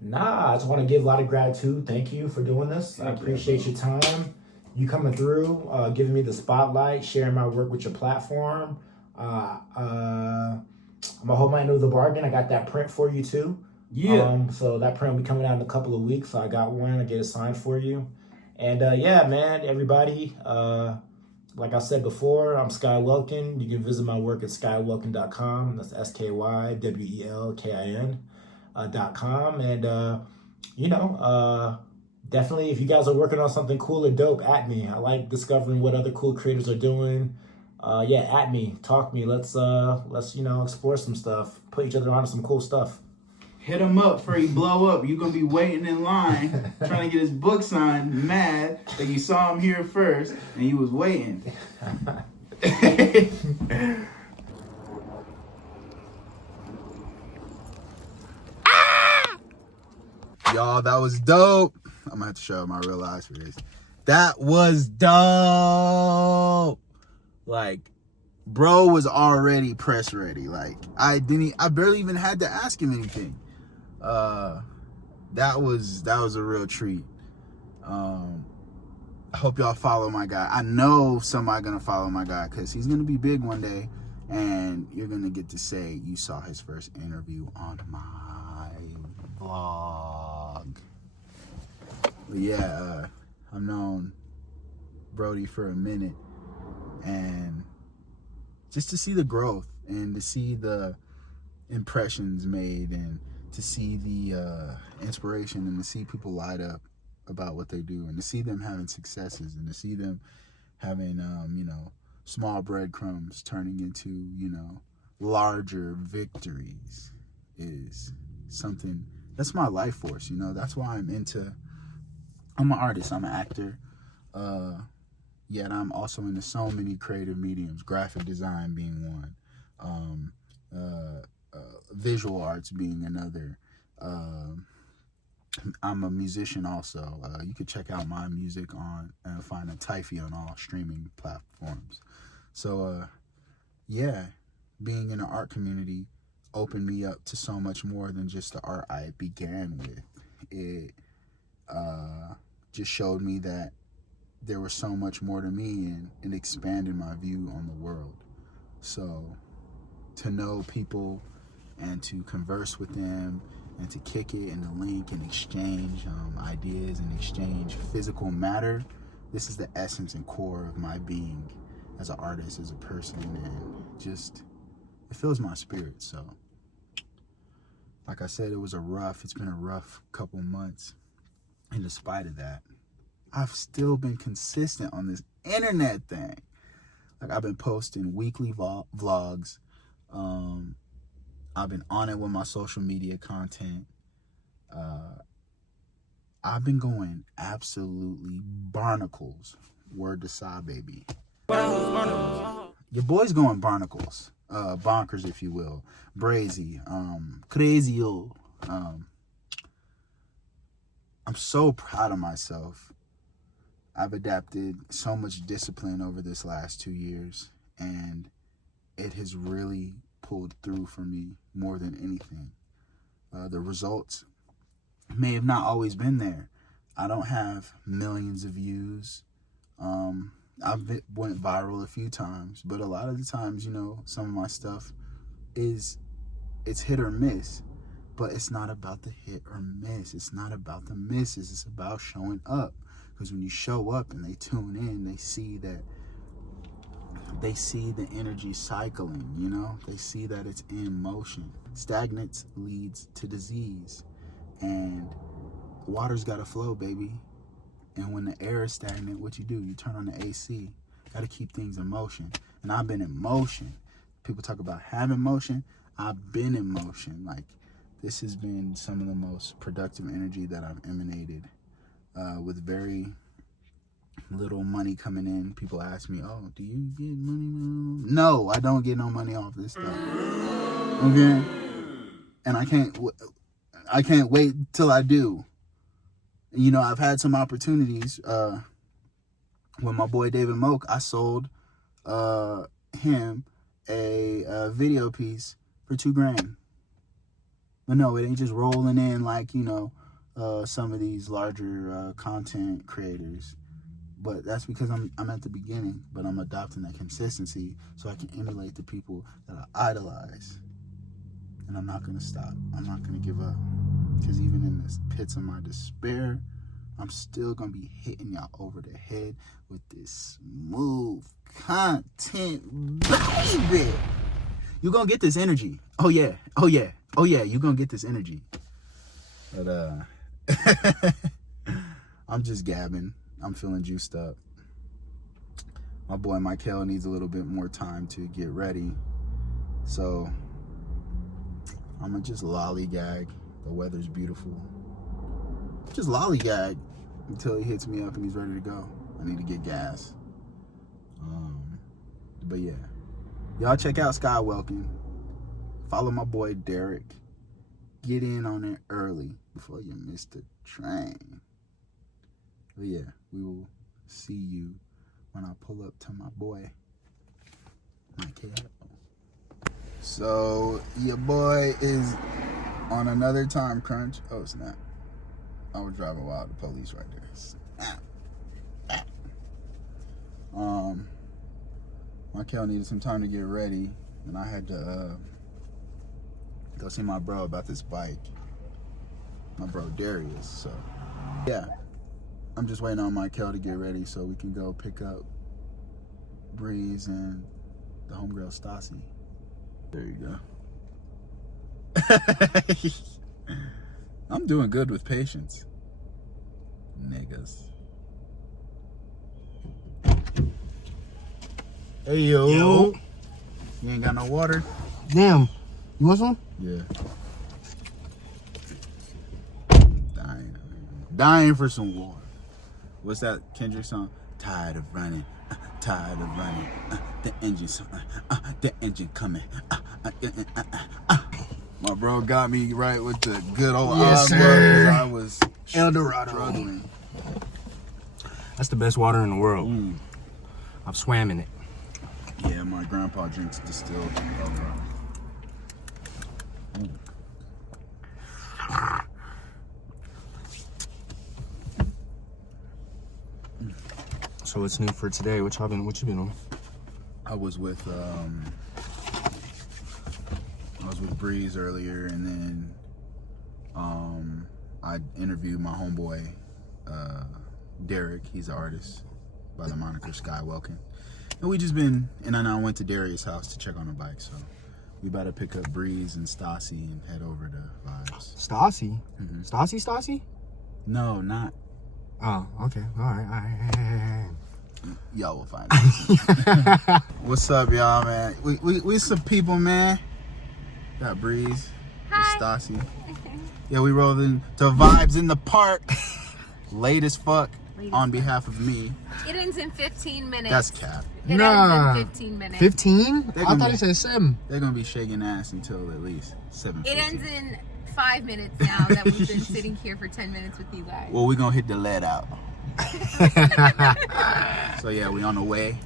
Nah, I just want to give a lot of gratitude. Thank you for doing this. I appreciate your time. You coming through, giving me the spotlight, sharing my work with your platform. I'm gonna hold my end of the bargain. I got that print for you too. Yeah. So that print will be coming out in a couple of weeks. So I got one. I get it signed for you. And yeah, man, everybody. Like I said before, I'm Sky Welkin. You can visit my work at skywelkin.com. That's SKYWELKIN.com. And you know, definitely, if you guys are working on something cool or dope, at me. I like discovering what other cool creators are doing. Yeah, at me, talk to me. Let's you know, explore some stuff, put each other on some cool stuff. Hit him up before he blow up. You're gonna be waiting in line trying to get his book signed, mad that you saw him here first and he was waiting. Y'all, that was dope. I'm gonna have to show my real eyes for this. That was dope. Like, bro was already press ready. Like, I barely even had to ask him anything. That was a real treat. I hope y'all follow my guy. I know somebody gonna follow my guy because he's gonna be big one day, and you're gonna get to say you saw his first interview on my vlog. But yeah, I've known Brody for a minute, and just to see the growth and to see the impressions made and to see the inspiration and to see people light up about what they do and to see them having successes and to see them having, you know, small breadcrumbs turning into, you know, larger victories is something, that's my life force, you know. That's why I'm an artist, I'm an actor, yet I'm also into so many creative mediums, graphic design being one, visual arts being another. I'm a musician also. You can check out my music on and find a Typhy on all streaming platforms. So yeah, being in the art community opened me up to so much more than just the art I began with. It just showed me that there was so much more to me, and it expanded my view on the world. So to know people and to converse with them and to kick it and to link and exchange ideas and exchange physical matter, this is the essence and core of my being as an artist, as a person, and just, it fills my spirit. So like I said, it's been a rough couple months, and despite of that, I've still been consistent on this internet thing. Like, I've been posting weekly vlogs, I've been on it with my social media content. I've been going absolutely barnacles. Word to side, baby. Your boy's going barnacles. Bonkers, if you will. Brazy. Crazy-o. I'm so proud of myself. I've adapted so much discipline over this last 2 years, and it has really pulled through for me more than anything. The results may have not always been there. I don't have millions of views. I've went viral a few times, but a lot of the times, some of my stuff it's hit or miss. But it's not about the hit or miss. It's not about the misses. It's about showing up. Because when you show up and they tune in, they see the energy cycling, They see that it's in motion. Stagnance leads to disease. And water's got to flow, baby. And when the air is stagnant, what you do? You turn on the AC. Got to keep things in motion. And I've been in motion. People talk about having motion. I've been in motion. Like, this has been some of the most productive energy that I've emanated with very little money coming in. People ask me, oh, do you get money? No, I don't get no money off this stuff. Okay? And I can't wait till I do. I've had some opportunities. With my boy David Moak, I sold him a video piece for $2,000. But no, it ain't just rolling in like, some of these larger content creators. But that's because I'm at the beginning, but I'm adopting that consistency so I can emulate the people that I idolize. And I'm not going to stop. I'm not going to give up. Because even in the pits of my despair, I'm still going to be hitting y'all over the head with this smooth content, baby. You're going to get this energy. Oh, yeah. Oh, yeah. Oh, yeah. You're going to get this energy. But, I'm just gabbing. I'm feeling juiced up. My boy Michael needs a little bit more time to get ready. So, I'm going to just lollygag. The weather's beautiful. Just lollygag until he hits me up and he's ready to go. I need to get gas. But yeah. Y'all check out Sky Welkin. Follow my boy Derek. Get in on it early before you miss the train. But yeah, we will see you when I pull up to my boy, Michael. So your boy is on another time crunch. Oh snap! I was driving while the police right there. Snap. Michael needed some time to get ready, and I had to go see my bro about this bike. My bro Darius. So yeah, I'm just waiting on Michael to get ready so we can go pick up Breeze and the homegirl Stassi. There you go. I'm doing good with patience. Niggas. Hey, yo. You ain't got no water? Damn. You want some? Yeah. Dying for some water. What's that Kendrick song? Tired of running. Tired of running. The engine coming. My bro got me right with the good old yes, sir. I was El Dorado. Struggling. That's the best water in the world. I've swam in it. Yeah, my grandpa drinks distilled El Dorado. So what's new for today? What you been on? I was with Breeze earlier, and then I interviewed my homeboy Derek. He's an artist by the moniker Sky Welkin. And we just been, and then I went to Darius' house to check on the bike. So we about to pick up Breeze and Stassi and head over to Vibes. Stassi? Mm-hmm. Stassi? No, not. Oh, okay. All right. y'all will find out. What's up, y'all, man? We some people, man. Got Breeze. Hi. Stassi. Yeah, we rolling to Vibes in the Park. Late as fuck. On behalf of me. It ends in 15 minutes. That's cap. It ends in 15 minutes. 15? I thought he said 7. They're gonna be shaking ass until at least 7. It ends in 5 minutes now that we've been sitting here for 10 minutes with you guys. Well, we're gonna hit the lead out. So yeah, we on the way.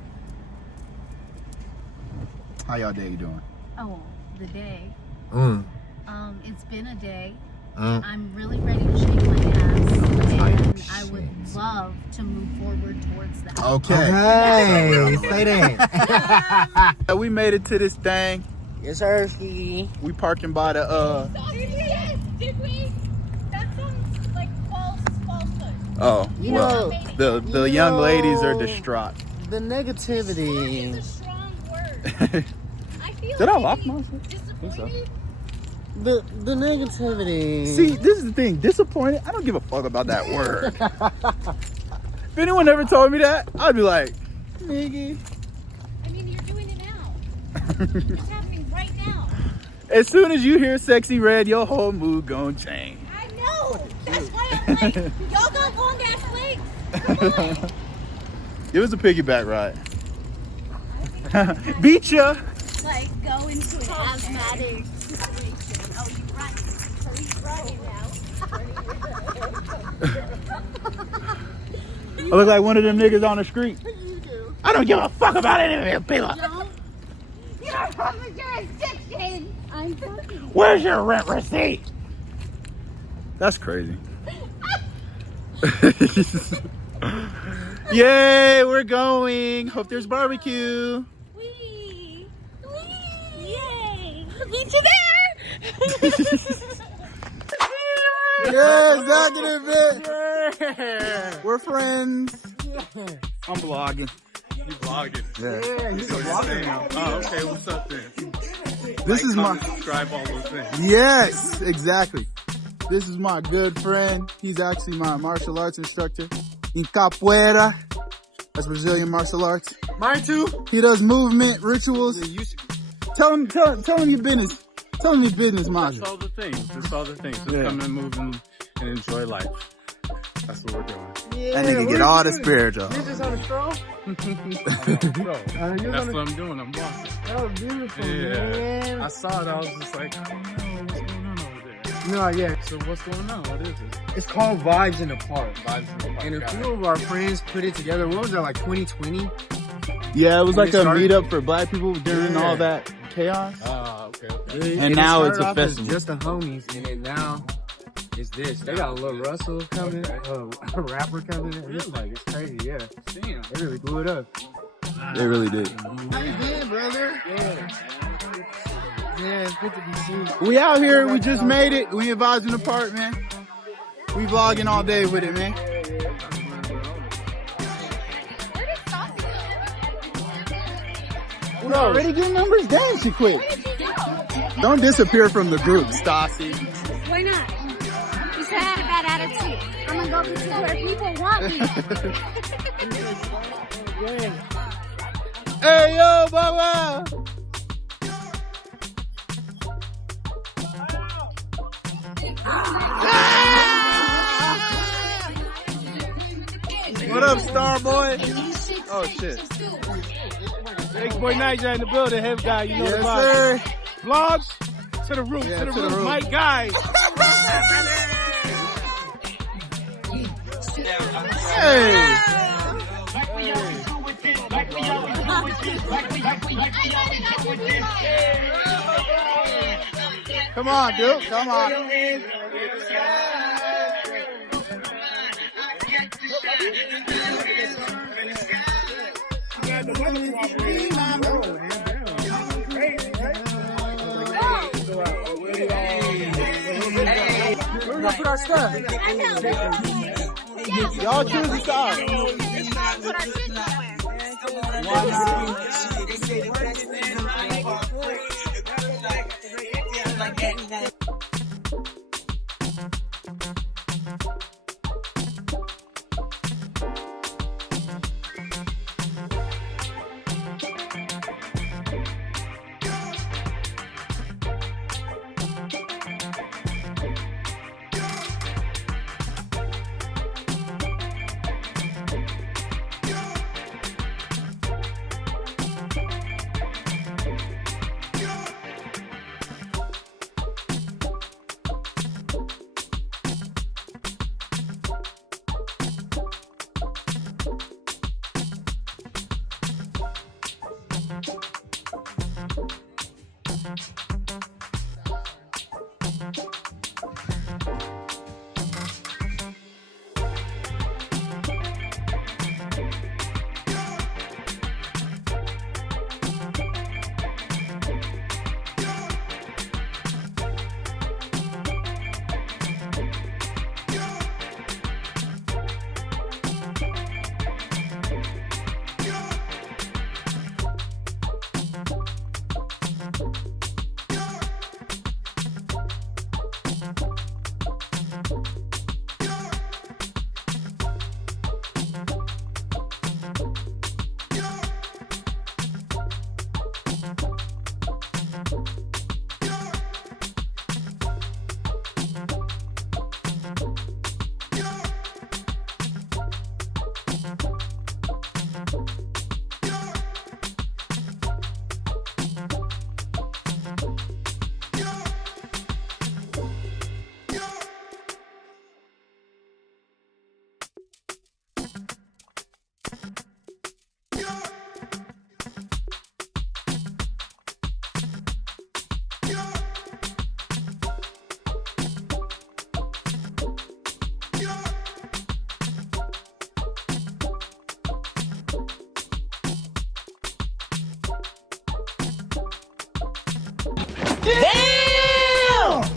How y'all day doing? Oh, the day. Mm. It's been a day. I'm really ready to shake my ass, and I would love to move forward towards that. Okay. Hey, say that. We made it to this thing. Yes, sir. We parking by the Did we? That sounds like falsehood. Oh, You well, know, the young ladies are distraught. The negativity. It's a strong word. I feel Did I like lock maybe myself? disappointed. The negativity. See, this is the thing. Disappointed. I don't give a fuck about that word. If anyone ever told me that, I'd be like, nigga. I mean, you're doing it now. It's happening right now. As soon as you hear Sexy Red, your whole mood gon' change. I know. That's why I'm like, y'all got long ass legs. Come on. Give us a piggyback ride. Beat ya. Like go into an asthmatic situation. Oh, you run. So he's running now. I look like one of them niggas on the street. I don't give a fuck about any of them people. You're from the jurisdiction. I'm fucking. Where's your rent receipt? That's crazy. Yay, we're going. Hope there's barbecue. Wee. Yay. Meet you there. Yes, back in a bit. We're friends. I'm vlogging. You vlogging? Yeah. He's a vlogger now. Oh, okay. What's up then? This is my. Subscribe, all those things. Yes, exactly. This is my good friend. He's actually my martial arts instructor in capoeira. That's Brazilian martial arts. Mine too. He does movement rituals. Tell him your business. Tell him your business, Maja. That's all the things. That's all the things. Just Yeah. come and move and enjoy life. That's what we're doing. That nigga get all the spiritual. You just on a stroll? Bro, You're that's gonna- what I'm doing. I'm walking. That was beautiful, Yeah. man. I saw it. I was just like, I don't know what's going on over there. No, yeah. So what's going on? What is it? It's called Vibes in the Park. Vibes in the Park. And a Got few of our friends put it together. What was that, like 2020? Yeah, it was like When a it started- meetup for black people during Yeah. all that chaos. Okay. And now it it's a started off as festival. just the homies, and then now it's this. They got a Larussell coming, a rapper coming. It's like, it's crazy, yeah. Damn. They really blew it up. They really did. How you been, brother? Yeah. Yeah, it's good to be seen. We out here. We just made it. We in Vibes in the Park, man. We vlogging all day with it, man. Where did Stassi go? We already getting numbers? Damn, she quit. Where did you go? Don't disappear from the group, Stassi. Why not? You said I had a bad attitude. I'm gonna go to where people want me. Hey, yo, Baba. What up, Starboy? Oh, shit. X-Boy Niger in the building. Head guy, you know Yes, the vibe. sir. Vlogs to the roof, Yeah, to the to the roof. roof. Mike guy. Hey. Come on, dude. Come on. We're gonna put our stuff. Y'all choose the side. Put our shit somewhere. Damn!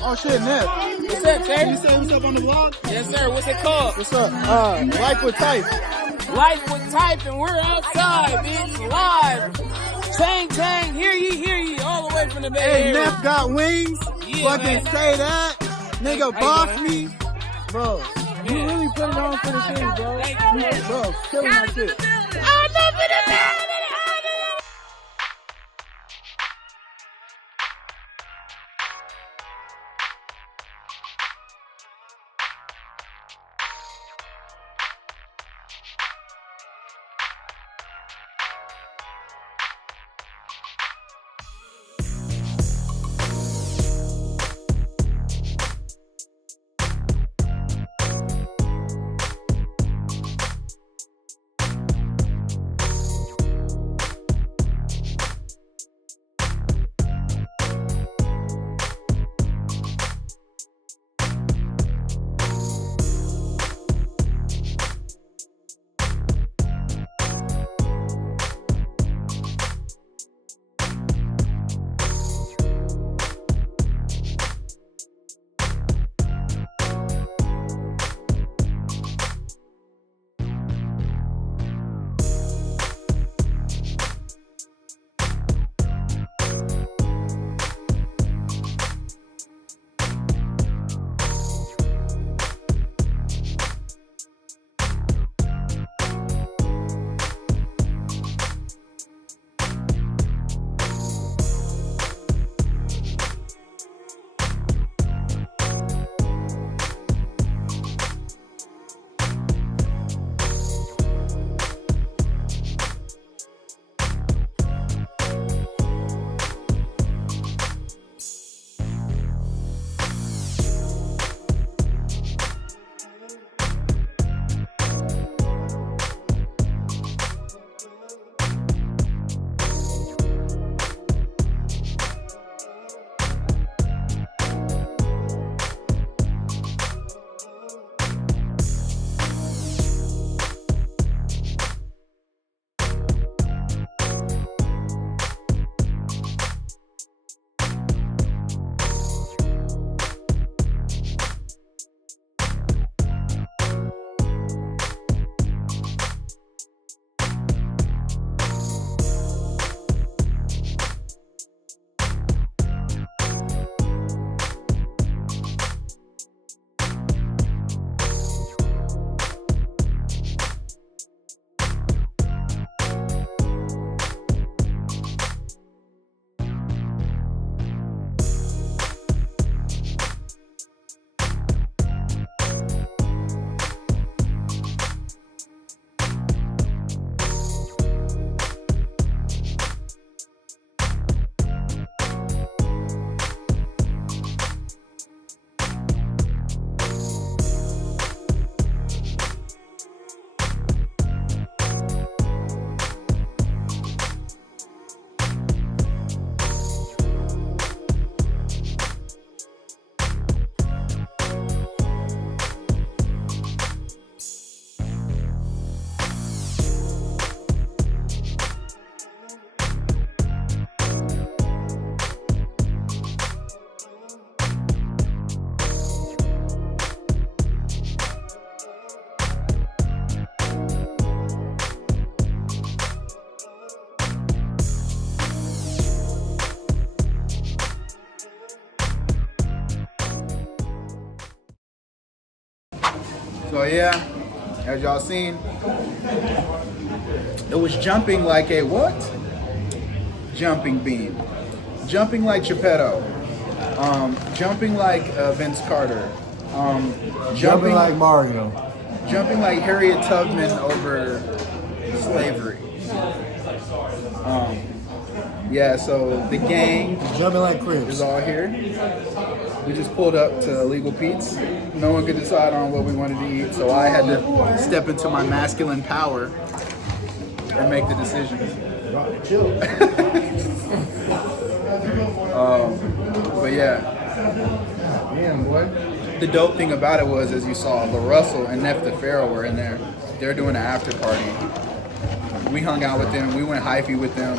Oh shit, Nip. What's up, sir? Can you say what's up on the vlog? Yes, sir. What's it called? What's up? Life with Type. Life with Type, and we're outside, bitch, live. Tang, tang, hear ye, all the way from the Bay Hey, Area. Nip got wings. Yeah, Fucking man. say that. Nigga, Hey, boss man. me. Bro, you Yeah. really put it on for the thing, bro. Thank you, man. Bro, killing that shit. I'm up in the building. So yeah, as y'all seen, it was jumping like a what? Jumping bean. Jumping like Geppetto. Jumping like Vince Carter. Jumping like Mario. Jumping like Harriet Tubman over slavery. Yeah, so the gang Jumping like Crips. is all here. We just pulled up to Legal Pete's. No one could decide on what we wanted to eat, so I had to step into my masculine power and make the decisions. But yeah, Damn, boy. the dope thing about it was, as you saw, Larussell and the Pharaoh were in there. They're doing an after party. We hung out with them. We went hyphy with them.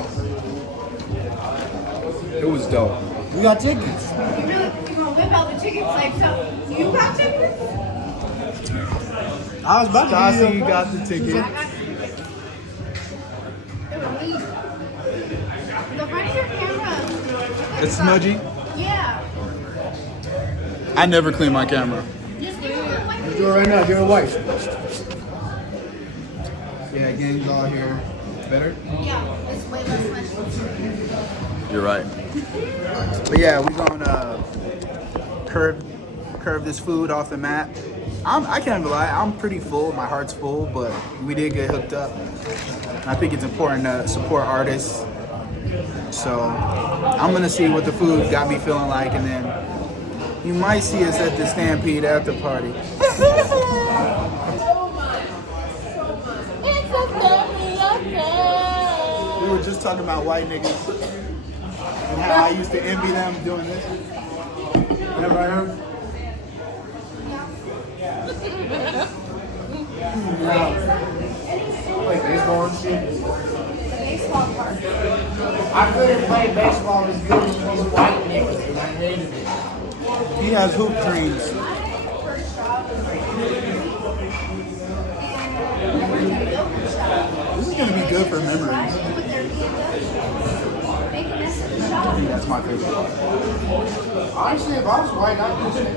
It was dope. We got tickets. You gonna whip out the tickets like so? You got tickets? I was about to ask Stassi you. got the ticket. The front of your camera. It's smudgy. Yeah. I never clean my camera. Just give it like Do it right now. Give it white. Yeah, gang's all here. Better? yeah. It's way less much. You're right. But yeah, we're gonna curve this food off the mat. I can't even lie, I'm pretty full. My heart's full, but we did get hooked up. I think it's important to support artists. So I'm gonna see what the food got me feeling like, and then you might see us at the Stampede after party. We were just talking about white niggas and how I used to envy them doing this. Everybody heard? Like baseball and shit. Baseball part. I couldn't play baseball as good as these white niggas. And I hated it. He has hoop dreams. This is gonna be good for memories. That's my favorite part. Honestly, if I was white, I'd do it.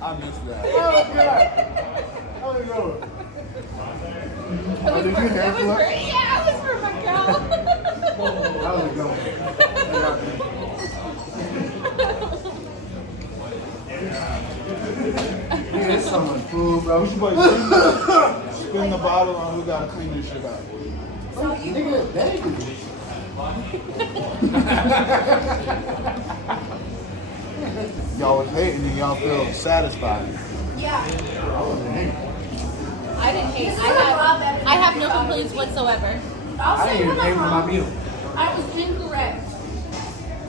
I missed that. Oh, no. Oh, did you hair flip? Yeah, it was for my girl. How's it going? Get someone food, bro. We should play spin the bottle on who gotta clean this shit up. Nigga, baby. Y'all was hating and y'all feel satisfied. Yeah. I didn't hate. I have no complaints whatsoever. I'll I say didn't even pay for my meal. I was incorrect.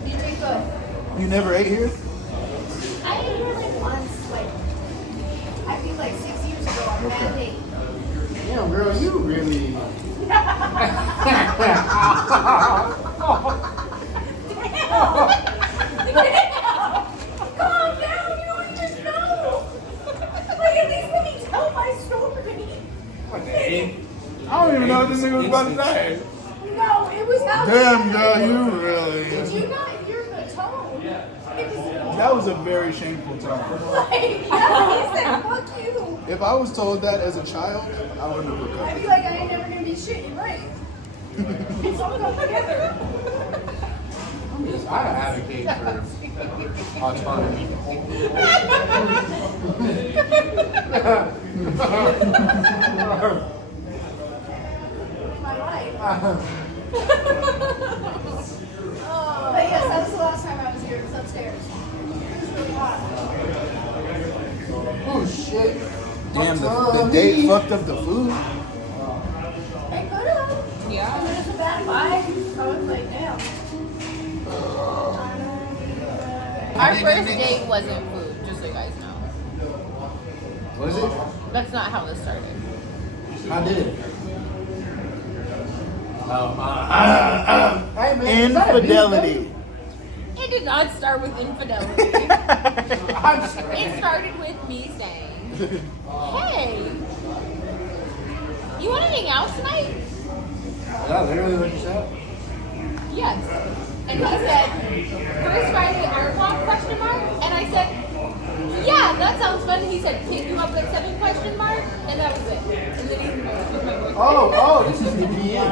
You did good. You never ate here? I ate here like once, like I think like 6 years ago on a bad date. Damn, girl, you really. Calm down, you don't even know. Like at least let me tell my story. I don't even know what this nigga was about to say. No, it was not. Damn, girl, you really. Did you not hear the tone? It was That was a very shameful tone. like, yeah, he said, fuck you. If I was told that as a child, I wouldn't have looked I'd up. be like, I ain't never gonna be shitting right. It's all come together. I advocate for autonomy. My life. But yes, that was the last time I was here. It was upstairs. It was really hot. Oh shit. Damn, the date fucked up the food. It could have. Yeah. It was a bad vibe. I was like, damn. Our first date wasn't food, just so you guys know. Was it? That's not how this started. I did. Hey, man, Infidelity. It did not start with infidelity. I'm just It started with me saying, hey, you want to hang out tonight? Is that literally what you said? Yes. And he said, first Friday art walk, question mark? one, he said, "Can you up with 7 question mark?" And that was it. And then he Oh, this is the DM.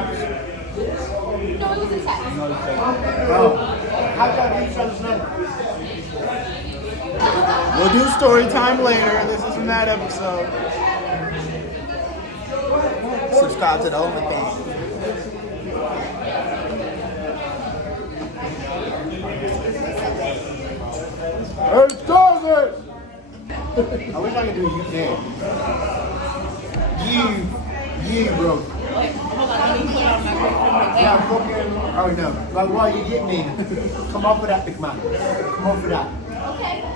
No, it was a text. Oh. How did I get each other's number? We'll do story time later. This isn't that episode. Subscribe to the OnlyFans. Hey, stop it! I wish I could do UK. You, bro. Yeah, fucking. Oh no. Like, why you get me? Come on for that, big man. Come on for that.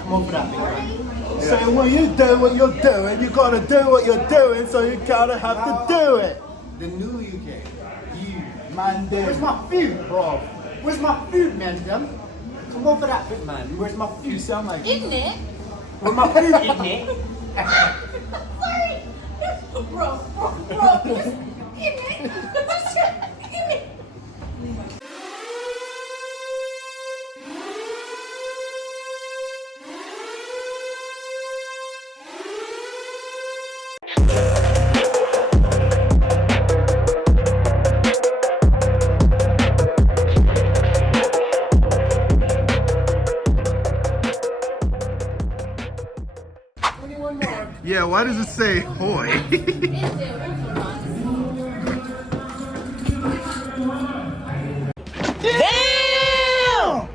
Come on for that, big man. So when you do what you're doing, you gotta do what you're doing, so you gotta have to do it. The new UK. You. Man, Where's my food, bro? Where's my food, man? Come on for that, big man. Where's my food? You sound like Isn't it? Where's my food, isn't it? Sorry. Bro. Isn't it? yeah, why does it say hoy? Damn!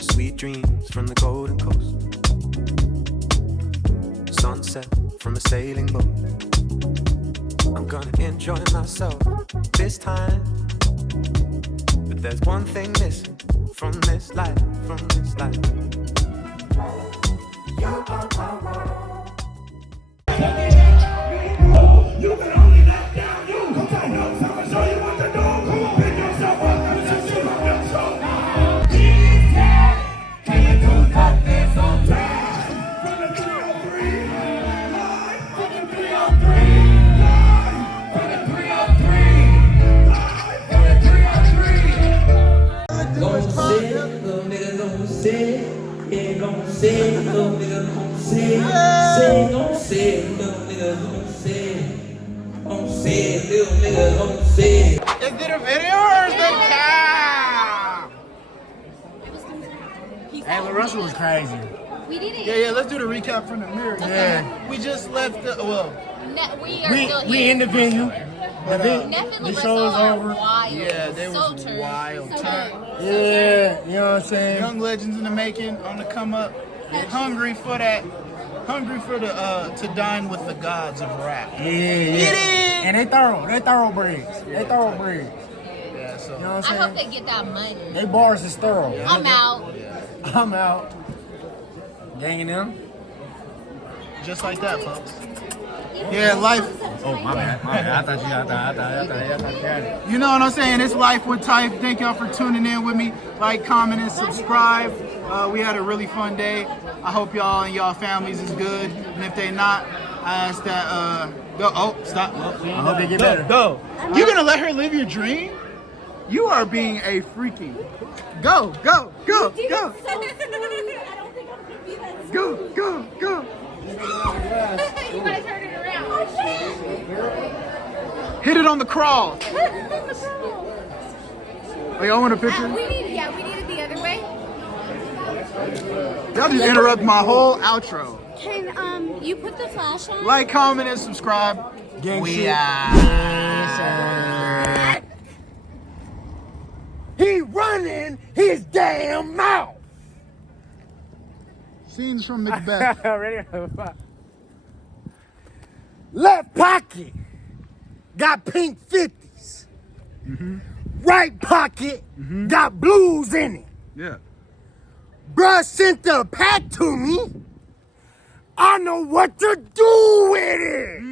Sweet dreams from the Golden Coast. Sunset from a sailing boat. I'm gonna enjoy myself this time. But there's one thing missing from this life, from this life. You are my world. You can only let down you. Come take notes, I'ma show you what to do. Come on, pick yourself up and just shoot up your soul. Can you do that this on time? From the 303, live from the 303, live from the 303, live from the 303. Gon' say it, little nigga gon' say it. Yeah, gon' say it, little nigga gon' say it. Gon' say it, little nigga gon' say it. Gon' say it, little nigga gon' say it. Is it a video or is it cow? Hey, Larussell was crazy. We did it. Yeah, let's do the recap from the mirror. Yeah. We just left the, well, We are still we here. in the venue. Neff and The Larussell show is are over. wild. Yeah, they was turned. wild. So Turn. turned. Yeah, you know what I'm saying? Young legends in the making, on the come up. Hungry for that. Hungry for the to dine with the gods of rap. Yeah. And they thoroughbreds. They thoroughbreds. Yeah, so you know what I I'm hope saying? they get that money. They bars is thorough. I'm out. I'm out. Ganging them. Just like that, folks. Yeah, life. Oh, my bad. I thought you had it. You know what I'm saying? It's Life with Type. Thank y'all for tuning in with me. Like, comment, and subscribe. We had a really fun day. I hope y'all and y'all families is good. And if they not, I ask that, go. Oh, stop. Well, I hope they get better. Go. You gonna let her live your dream? You are being a freaky. Go. Go. I don't think I'm gonna be that. Go. You gotta turn it around. Hit it on the crawl. Oh, y'all want a picture? We need it the other way. Y'all just interrupt my whole outro. Can you put the flash on? Like, comment, and subscribe. We out. He running his damn mouth. Scenes from Macbeth. Left pocket got pink 50s. Right pocket got blues in it. Yeah. Bruh sent the pack to me. I know what to do with it.